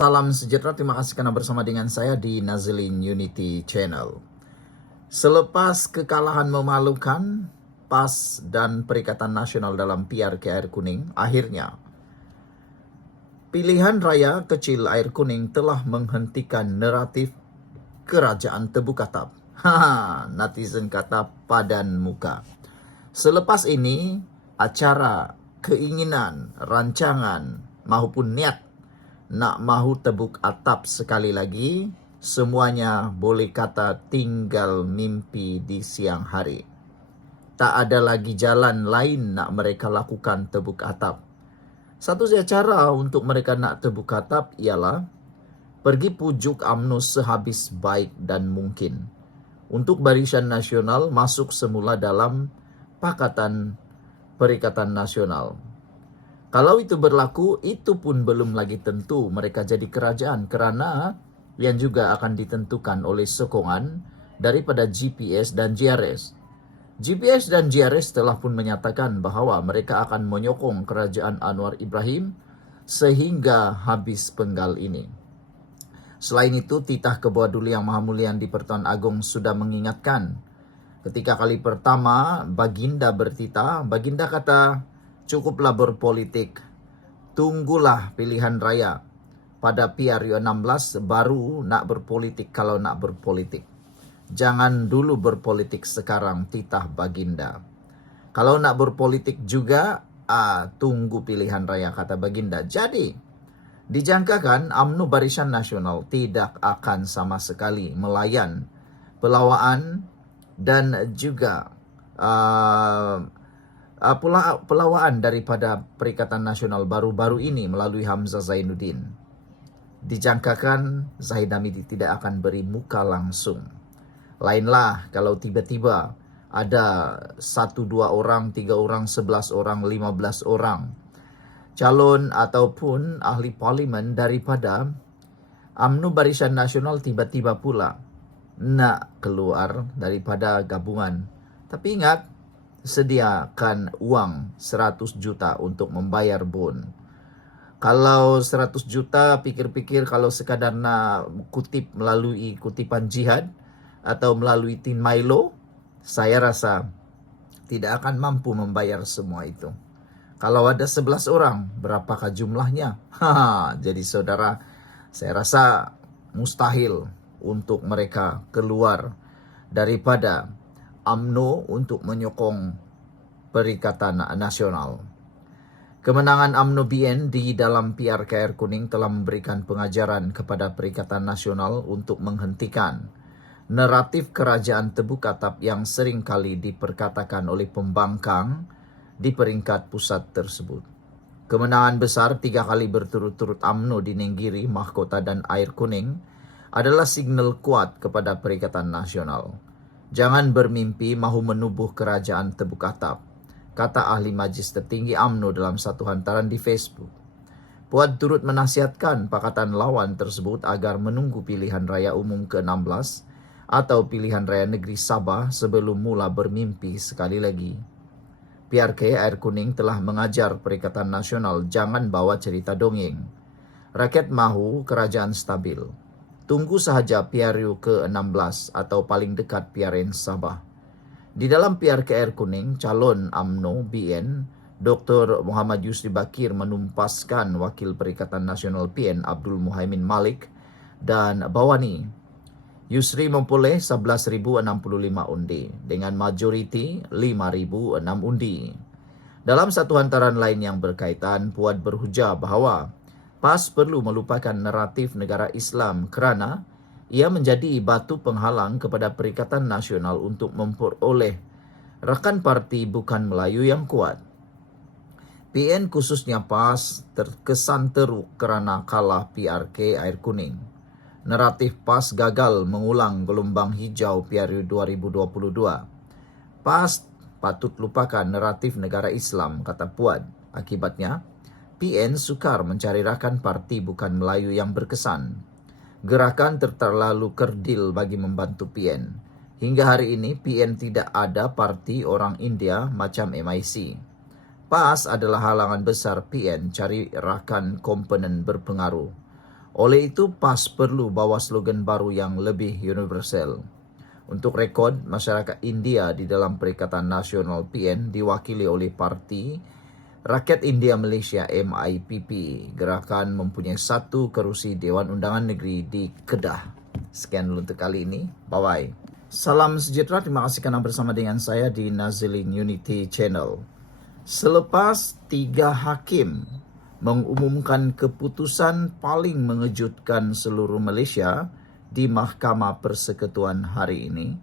Salam sejahtera, terima kasih karena bersama dengan saya di Nazilin Unity Channel. Selepas kekalahan memalukan PAS dan Perikatan Nasional dalam PRK Air Kuning, akhirnya pilihan raya kecil Air Kuning telah menghentikan naratif kerajaan Tebu Katap. Netizen kata padan muka. Selepas ini, acara, keinginan, rancangan maupun niat nak mahu tebuk atap sekali lagi, semuanya boleh kata tinggal mimpi di siang hari. Tak ada lagi jalan lain nak mereka lakukan tebuk atap. Satu-satunya cara untuk mereka nak tebuk atap ialah pergi pujuk UMNO sehabis baik dan mungkin. Untuk Barisan Nasional masuk semula dalam Pakatan Perikatan Nasional. Kalau itu berlaku, itu pun belum lagi tentu mereka jadi kerajaan kerana yang juga akan ditentukan oleh sokongan daripada GPS dan GRS. GPS dan GRS telah pun menyatakan bahawa mereka akan menyokong kerajaan Anwar Ibrahim sehingga habis penggal ini. Selain itu, Titah Ketua Duli Yang Maha Mulia di Pertuan Agong sudah mengingatkan ketika kali pertama Baginda bertitah, Baginda kata, cukuplah berpolitik, tunggulah pilihan raya. Pada PRU 16 baru nak berpolitik kalau nak berpolitik. Jangan dulu berpolitik sekarang, Titah Baginda. Kalau nak berpolitik juga, tunggu pilihan raya, kata Baginda. Jadi, dijangkakan UMNO Barisan Nasional tidak akan sama sekali melayan pelawaan dan juga pelawaan daripada Perikatan Nasional baru-baru ini melalui Hamzah Zainuddin. Dijangkakan Zahid Hamidi tidak akan beri muka langsung. Lainlah kalau tiba-tiba ada 1, 2 orang, 3 orang, 11 orang, 15 orang calon ataupun ahli parlimen daripada UMNO Barisan Nasional tiba-tiba pula nak keluar daripada gabungan. Tapi ingat, sediakan uang 100 juta untuk membayar bond. Kalau 100 juta, pikir-pikir kalau sekadar nak kutip melalui kutipan jihad atau melalui Tin Milo, saya rasa tidak akan mampu membayar semua itu. Kalau ada 11 orang, berapakah jumlahnya? Jadi saudara, saya rasa mustahil untuk mereka keluar daripada UMNO untuk menyokong Perikatan Nasional. Kemenangan UMNO BN di dalam PRK Air Kuning telah memberikan pengajaran kepada Perikatan Nasional untuk menghentikan naratif kerajaan Tebu Katap yang sering kali diperkatakan oleh pembangkang di peringkat pusat tersebut. Kemenangan besar 3 kali berturut-turut UMNO di Nenggiri, Mahkota dan Air Kuning adalah signal kuat kepada Perikatan Nasional. Jangan bermimpi mahu menubuh kerajaan Tebu Katap, kata ahli majlis tertinggi UMNO dalam satu hantaran di Facebook. Puan turut menasihatkan Pakatan Lawan tersebut agar menunggu pilihan raya umum ke-16 atau pilihan raya negeri Sabah sebelum mula bermimpi sekali lagi. PRK Air Kuning telah mengajar Perikatan Nasional jangan bawa cerita dongeng. Rakyat mahu kerajaan stabil. Tunggu sahaja PRU ke-16 atau paling dekat PRN Sabah. Di dalam PRK Air Kuning, calon UMNO BN, Dr. Muhammad Yusri Bakir menumpaskan Wakil Perikatan Nasional PN Abdul Muhaimin Malik dan Bawani. Yusri memperoleh 11,065 undi dengan majoriti 5,006 undi. Dalam satu hantaran lain yang berkaitan, Puan berhujah bahawa PAS perlu melupakan naratif negara Islam kerana ia menjadi batu penghalang kepada Perikatan Nasional untuk memperoleh rakan parti bukan Melayu yang kuat. PN khususnya PAS terkesan teruk kerana kalah PRK Air Kuning. Naratif PAS gagal mengulang gelombang hijau PRU 2022. PAS patut lupakan naratif negara Islam, kata Puan. Akibatnya, PN sukar mencari rakan parti bukan Melayu yang berkesan. Gerakan terlalu kerdil bagi membantu PN. Hingga hari ini, PN tidak ada parti orang India macam MIC. PAS adalah halangan besar PN cari rakan komponen berpengaruh. Oleh itu, PAS perlu bawa slogan baru yang lebih universal. Untuk rekod, masyarakat India di dalam Perikatan Nasional PN diwakili oleh Parti Rakyat India Malaysia MIPP. Gerakan mempunyai 1 kerusi Dewan Undangan Negeri di Kedah. Sekian dulu untuk kali ini. Bye-bye. Salam sejahtera, terima kasih kerana bersama dengan saya di Nazilin Unity Channel. Selepas 3 hakim mengumumkan keputusan paling mengejutkan seluruh Malaysia di Mahkamah Persekutuan hari ini,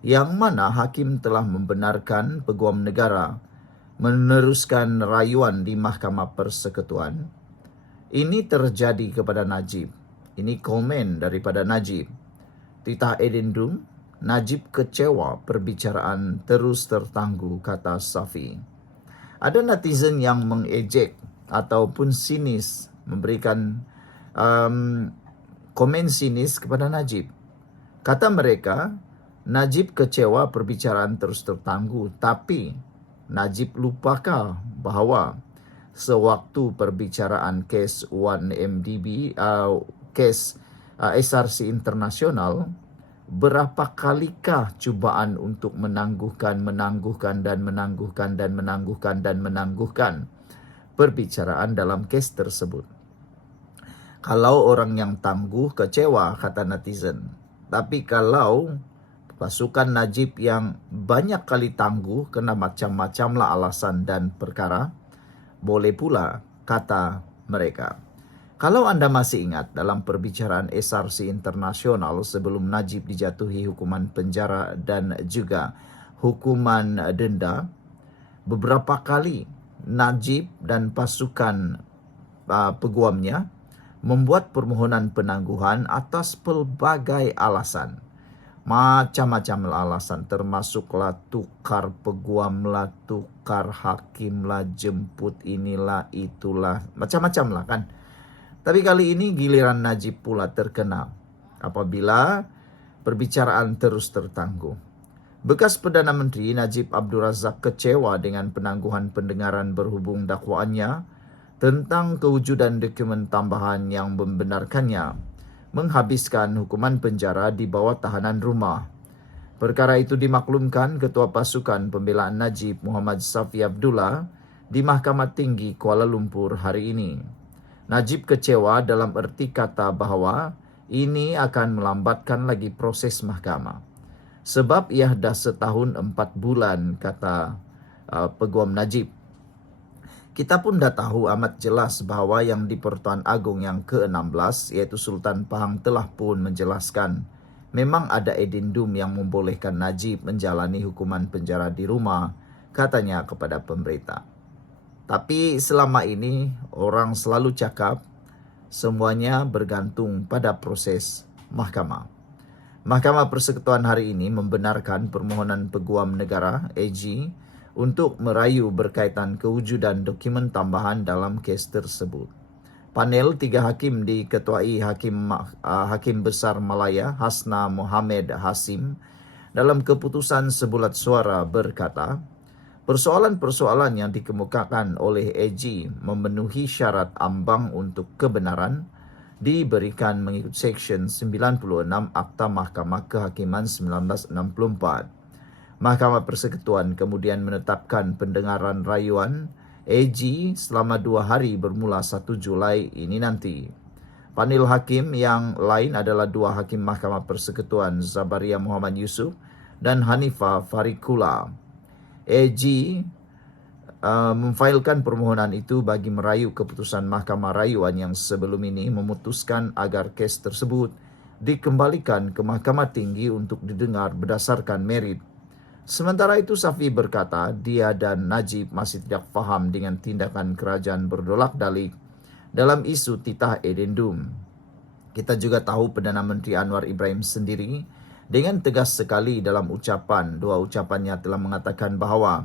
yang mana hakim telah membenarkan Peguam Negara meneruskan rayuan di Mahkamah Persekutuan. Ini terjadi kepada Najib. Ini komen daripada Najib. Titah edendum, Najib kecewa perbicaraan terus tertangguh, kata Safi. Ada netizen yang mengejek ataupun sinis, memberikan komen sinis kepada Najib. Kata mereka, Najib kecewa perbicaraan terus tertangguh, tapi Najib lupakah bahawa sewaktu perbicaraan kes 1MDB, kes SRC internasional, berapa kalikah cubaan untuk menangguhkan perbicaraan dalam kes tersebut. Kalau orang yang tangguh kecewa, kata netizen. Tapi kalau pasukan Najib yang banyak kali tangguh kena macam-macam lah alasan dan perkara, boleh pula, kata mereka. Kalau anda masih ingat dalam perbicaraan SRC internasional sebelum Najib dijatuhi hukuman penjara dan juga hukuman denda, beberapa kali Najib dan pasukan peguamnya membuat permohonan penangguhan atas pelbagai alasan. Macam-macam alasan, termasuklah tukar peguam lah, tukar hakim lah, jemput inilah, itulah, macam-macam lah kan. Tapi kali ini giliran Najib pula terkena apabila perbicaraan terus tertangguh. Bekas Perdana Menteri Najib Abdul Razak kecewa dengan penangguhan pendengaran berhubung dakwaannya tentang kewujudan dokumen tambahan yang membenarkannya menghabiskan hukuman penjara di bawah tahanan rumah. Perkara itu dimaklumkan Ketua Pasukan Pembelaan Najib Muhammad Safi Abdullah di Mahkamah Tinggi Kuala Lumpur hari ini. Najib kecewa dalam erti kata bahawa ini akan melambatkan lagi proses mahkamah. Sebab ia dah setahun 4 bulan, kata Peguam Najib. Kita pun dah tahu amat jelas bahawa yang di Pertuan Agong yang ke-16 iaitu Sultan Pahang telah pun menjelaskan memang ada edendum yang membolehkan Najib menjalani hukuman penjara di rumah, katanya kepada pemberita. Tapi selama ini orang selalu cakap semuanya bergantung pada proses mahkamah. Mahkamah Persekutuan hari ini membenarkan permohonan Peguam Negara AG untuk merayu berkaitan kewujudan dokumen tambahan dalam kes tersebut. Panel 3 hakim diketuai Hakim Besar Malaya Hasna Mohamed Hasim dalam keputusan sebulat suara berkata, persoalan-persoalan yang dikemukakan oleh AG memenuhi syarat ambang untuk kebenaran diberikan mengikut Seksyen 96 Akta Mahkamah Kehakiman 1964. Mahkamah Persekutuan kemudian menetapkan pendengaran rayuan AG selama 2 hari bermula 1 Julai ini nanti. Panel hakim yang lain adalah 2 hakim Mahkamah Persekutuan, Zabaria Muhammad Yusuf dan Hanifah Farikula. AG memfailkan permohonan itu bagi merayu keputusan Mahkamah Rayuan yang sebelum ini memutuskan agar kes tersebut dikembalikan ke Mahkamah Tinggi untuk didengar berdasarkan merit. Sementara itu, Safi berkata dia dan Najib masih tidak faham dengan tindakan kerajaan berdolak-dalik dalam isu titah edendum. Kita juga tahu Perdana Menteri Anwar Ibrahim sendiri dengan tegas sekali dalam dua ucapannya telah mengatakan bahawa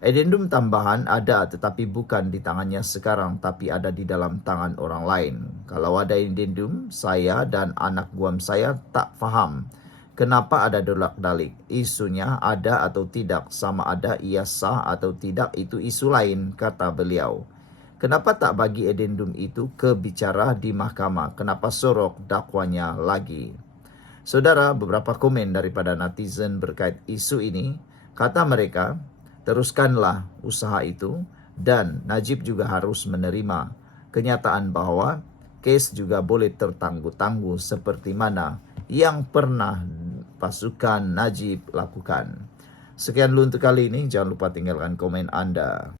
edendum tambahan ada tetapi bukan di tangannya sekarang tapi ada di dalam tangan orang lain. Kalau ada edendum, saya dan anak guam saya tak faham kenapa ada dolak-dalik. Isunya ada atau tidak, sama ada ia sah atau tidak, itu isu lain, kata beliau. Kenapa tak bagi addendum itu ke bicara di mahkamah? Kenapa sorok dakwanya lagi? Saudara, beberapa komen daripada netizen berkait isu ini. Kata mereka, teruskanlah usaha itu dan Najib juga harus menerima kenyataan bahwa kes juga boleh tertangguh-tangguh seperti mana yang pernah pasukan Najib lakukan. Sekian dulu untuk kali ini. Jangan lupa tinggalkan komen Anda.